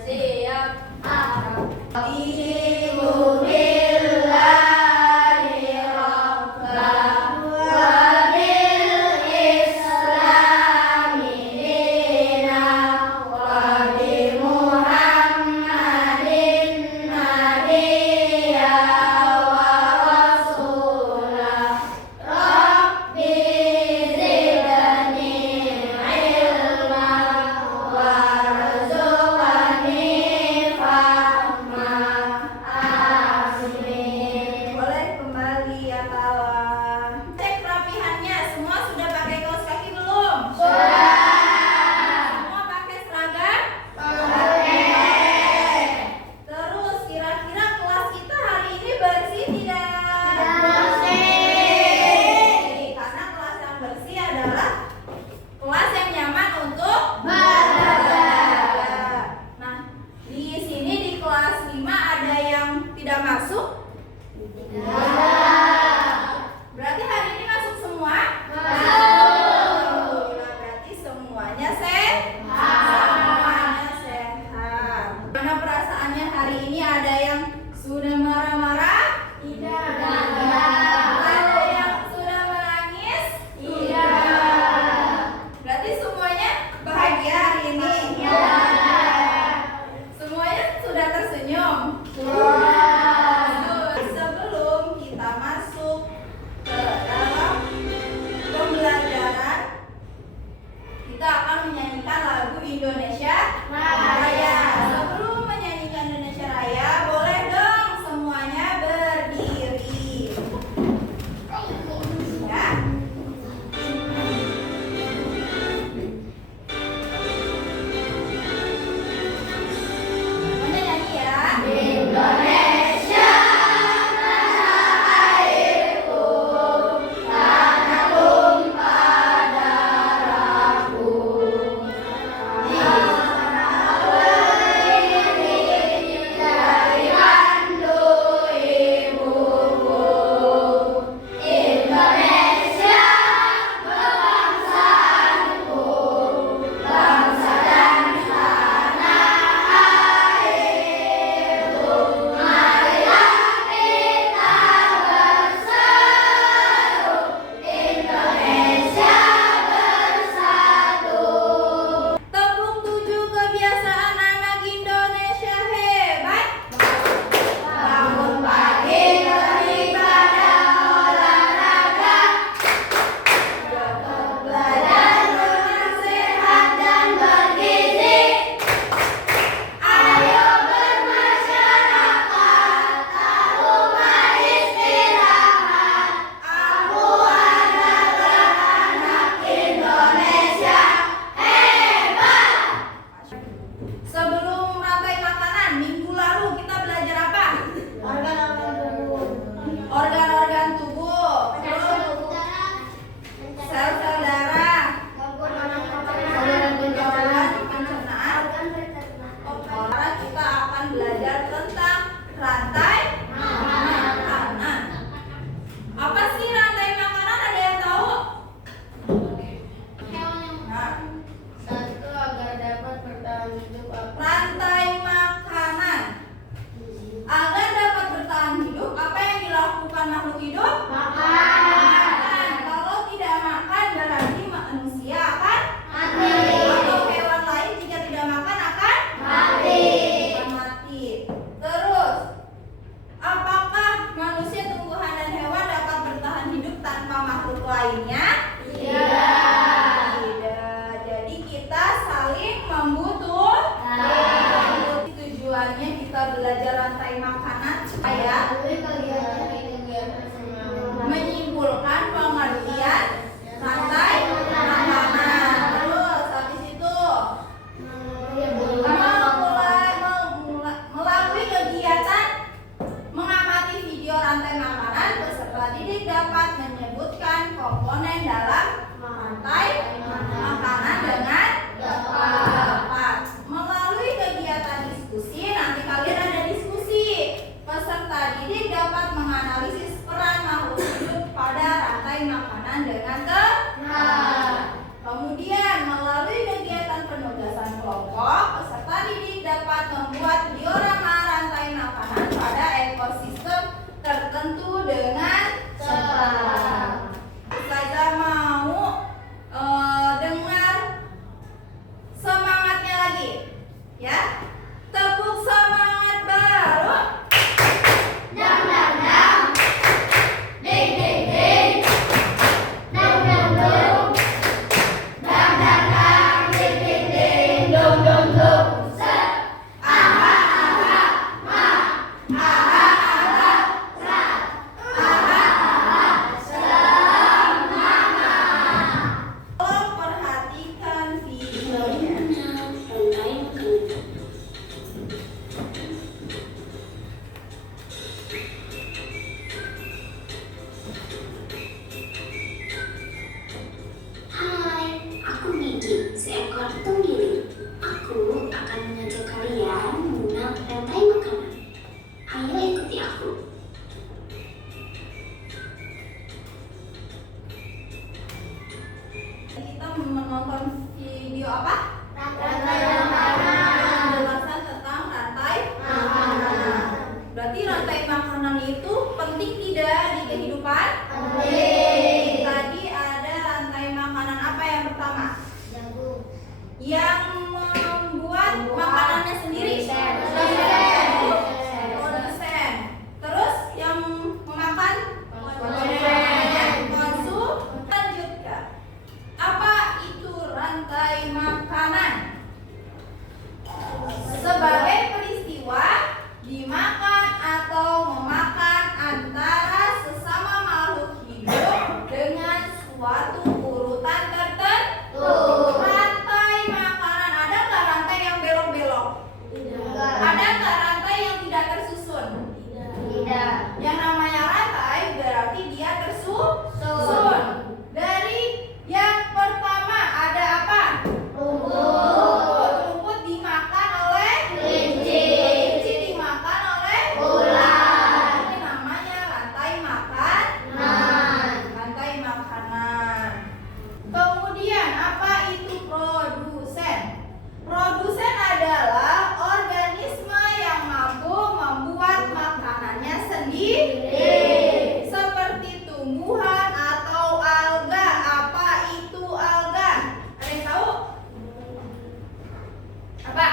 siap. Kita menonton video apa? Rantai makanan. Penjelasan tentang rantai makanan. Berarti rantai makanan itu penting tidak di kehidupan? Penting. Tadi ada rantai makanan apa yang pertama? Jagung. Yang membuat makanannya sendiri. Produsen. Terus yang memakan? Konsumen. Lanjutkan. Apa itu rantai makanan? Sebagai peristiwa dimakan atau memakan antara sesama makhluk hidup dengan suatu urutan tertentu. Rantai makanan, ada nggak rantai yang belok-belok? Ada nggak rantai yang tidak tersusun? Tidak. Yang namanya rantai berarti dia tersusun. Dari yang pertama ada apa? Rumput. Rumput dimakan oleh Kelinci. kelinci, dimakan oleh Ular. ini namanya rantai makanan. Rantai makanan. Kemudian apa itu produsen? Produsen adalah organisme yang mampu membuat makanannya sendiri. Seperti tumbuhan atau alga. Apa itu alga? Ada yang tahu? Apa?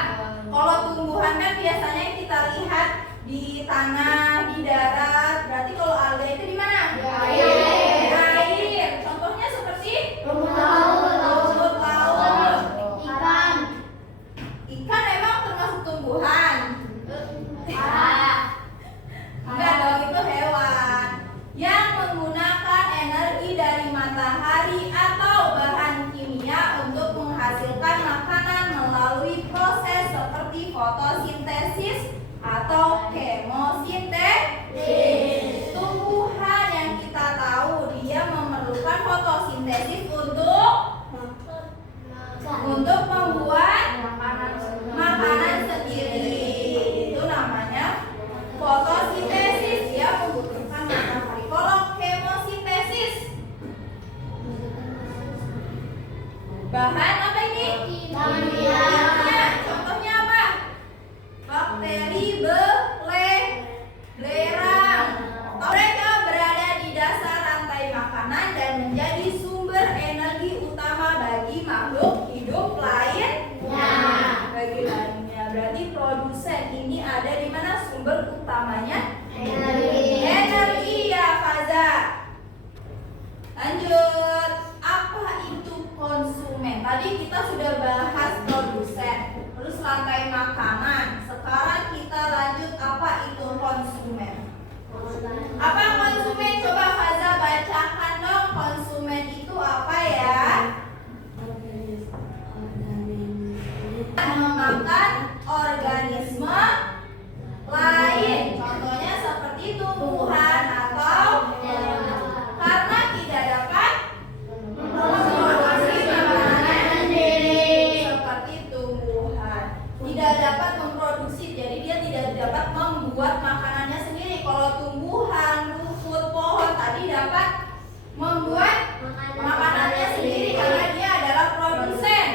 Kalau tumbuhan kan biasanya kita lihat di tanah, di darat. Berarti kalau alga itu di mana? Di air. Di air. Contohnya seperti Rumput laut. rumput laut. Ikan. Ikan memang termasuk tumbuhan. Parah. Enggak dong, itu hewan yang menggunakan energi dari matahari atau bahan kimia untuk menghasilkan makanan melalui proses seperti fotosintesis atau kemosintesis. Tumbuhan yang kita tahu dia memerlukan fotosintesis untuk membuat makanan sendiri. Itu namanya fotosintesis, dia membutuhkan matahari. Kalau kemosintesis, bahan apa ini? Kimia. Contohnya apa? Bakteri belerang. Mereka berada di dasar rantai makanan dan menjadi sumber energi utama bagi makhluk hidup lainnya. Berarti produsen ini ada di mana sumber utamanya? Energi ya, Faza. Lanjut. Apa itu konsumen? Tadi kita sudah bahas produsen, terus rantai makanan. Sekarang kita lanjut apa itu konsumen. Apa konsumen? Coba Faza bacakan dong, konsumen itu apa ya? Memakan organisme lain. Contohnya seperti tumbuhan atau karena tidak dapat memproduksi makanannya sendiri. Seperti tumbuhan tidak dapat memproduksi, jadi dia tidak dapat membuat makanannya sendiri. Kalau tumbuhan, rumput, pohon tadi dapat membuat makanannya sendiri karena dia adalah produsen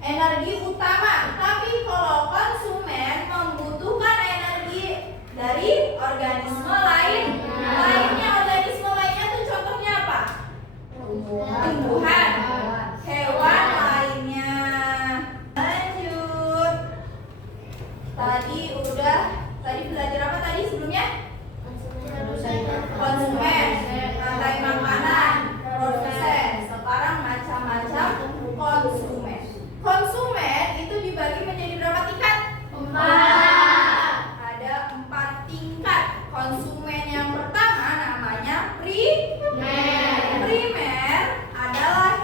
energi utama. Tapi kalau konsumen membutuhkan energi dari organisme lain. Lainnya, organisme lainnya tuh contohnya apa? Tumbuhan, hewan lainnya. Lanjut. Tadi belajar apa tadi sebelumnya? Konsumen, rantai makanan, produsen. Sekarang macam-macam konsumen. Konsumen itu dibagi menjadi berapa tingkat? 4. Ada 4 tingkat. Konsumen yang pertama namanya primer. Primer adalah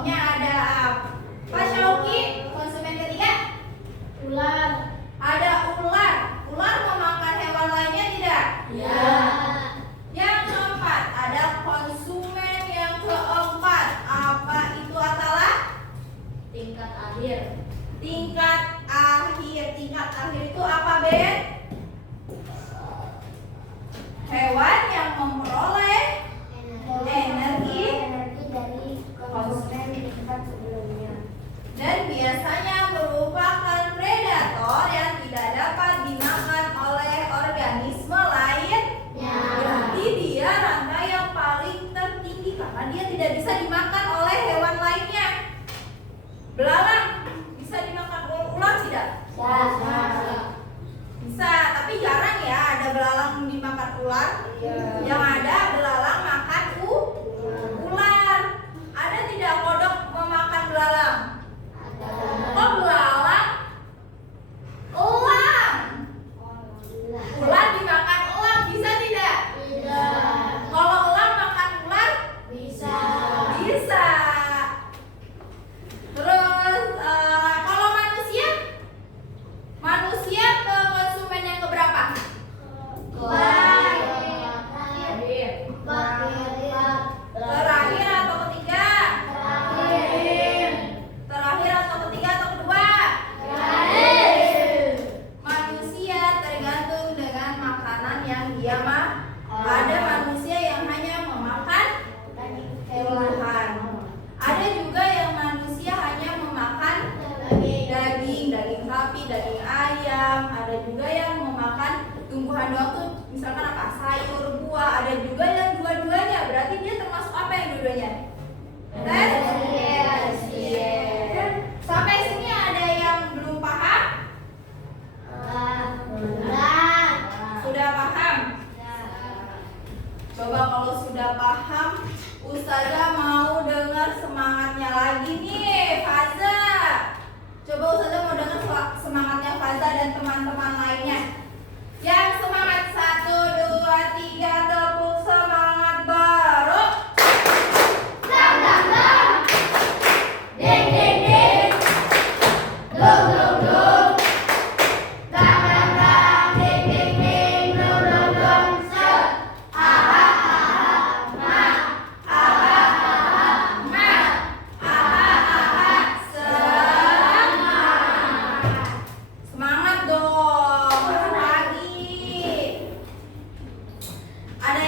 contohnya ada apa, Syauki? Konsumen ketiga? Ular. Ada ular. Ular memakan hewan lainnya tidak? Ya. Yang keempat, ada konsumen yang keempat. Apa itu Atala? Tingkat akhir. Tingkat akhir. Tingkat akhir itu apa, Ben? Hewan yang memperoleh energi dari konsumen tingkat sebelumnya. dan biasanya merupakan predator yang tidak dapat dimakan oleh organisme lain. Berarti dia rantai yang paling tertinggi karena dia tidak bisa dimakan oleh hewan lainnya. Belalang bisa dimakan ular tidak? Bisa, tapi jarang ya ada belalang dimakan ular. Yang ada belalang makan ular. Ada tidak kodok memakan belalang? Oh, belalang elang. Ular dimakan elang, bisa tidak? Kalau elang makan ular? Bisa. Bisa. Terus kalau manusia? Manusia ke konsumen yang keberapa? Terakhir atau ketiga? Terakhir atau ketiga atau kedua? Manusia tergantung dengan makanan yang dia makan. Ada manusia yang hanya memakan tumbuhan. Ada juga yang manusia hanya memakan daging sapi, daging ayam. Ada juga yang memakan tumbuhan doang tuh, misalkan apa, sayur, buah. Ada juga yang dua-duanya. Berarti dia termasuk apa yang dua-duanya? Sampai sini ada yang belum paham? Sudah paham? Coba kalau sudah paham, Ustazah mau dengar semangatnya lagi nih, Faza. Coba Ustazah mau dengar semangatnya Faza dan teman-teman lainnya. Yang semangat 1, 2, 3, tepuk semangat baru. Semangat dong, lagi. Ada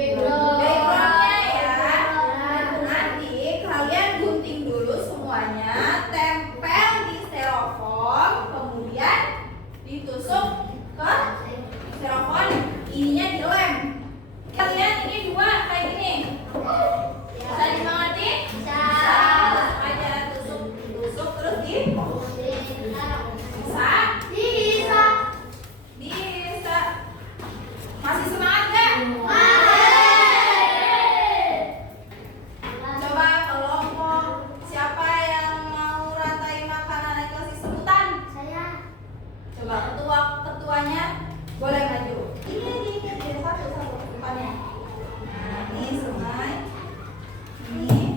Backgroundnya ya. Nanti kalian gunting dulu semuanya, tempel di styrofoam, kemudian ditusuk ke styrofoam, ininya dilem. Kalian ini dua kayak gini. Bisa dimengerti? Bisa. Langsung aja tusuk terus di. Bisa. Bisa. Masih semangat gak? Coba kelompok siapa yang mau rantai makanan naik kasih sebutan? Coba ketuanya boleh maju. Ini satu depannya. Nah, ini sungai. Ini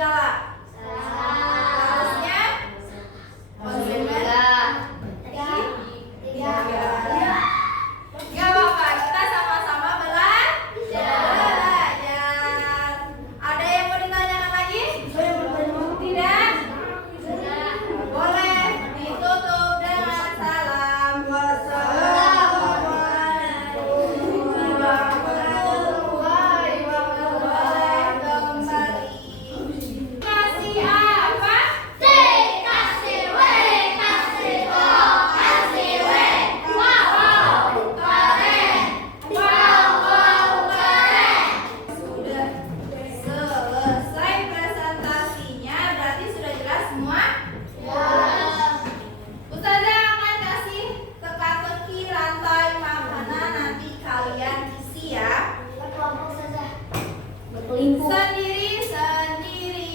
serigala? Harusnya konsumen. Tiga. Gak apa-apa, kita sama-sama belajar. Ada yang mau ditanyakan lagi? Tidak? Boleh ditutup dengan salam. Wassalamualaikum warahmatullahi wabarakatuh. Kembali. Kasih apa? C, kasih W, kasih O, kasih W. Wow, keren. Wow, keren. Sudah selesai presentasinya, berarti sudah jelas semua? Ustazah akan kasih teka-teki rantai makanan, nanti kalian isi ya. Sendiri-sendiri.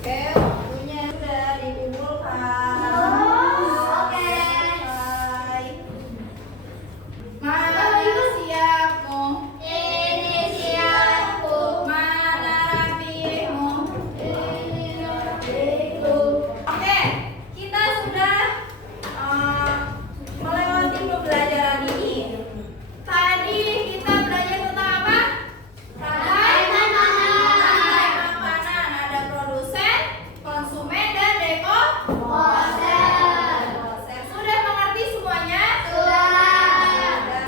Oke, waktunya sudah dikumpulkan. Oke. Selesai. Mana siapmu? Ini siapku. Mana rapimu? Ini rapiku. Oke, kita sudah melewati pembelajaran ini. Tadi kita belajar tentang apa? Rantai makanan. Ada produsen, konsumen, dan dekoser. Sudah mengerti semuanya?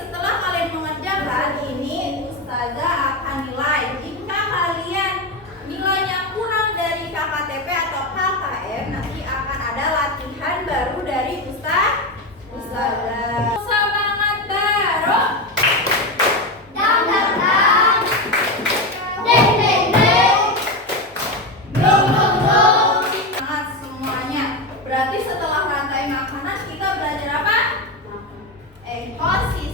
Setelah kalian mengerjakan ini, Ustazah akan nilai. Jika kalian nilainya kurang dari KKTP atau KKM, nanti akan ada latihan baru dari Ustazah. Semangat baru. Dang, dang, dang. Deng, deng, deng. Dong, dong, dong. Semangat semuanya. Berarti setelah rantai makanan kita belajar apa? Ekosistem.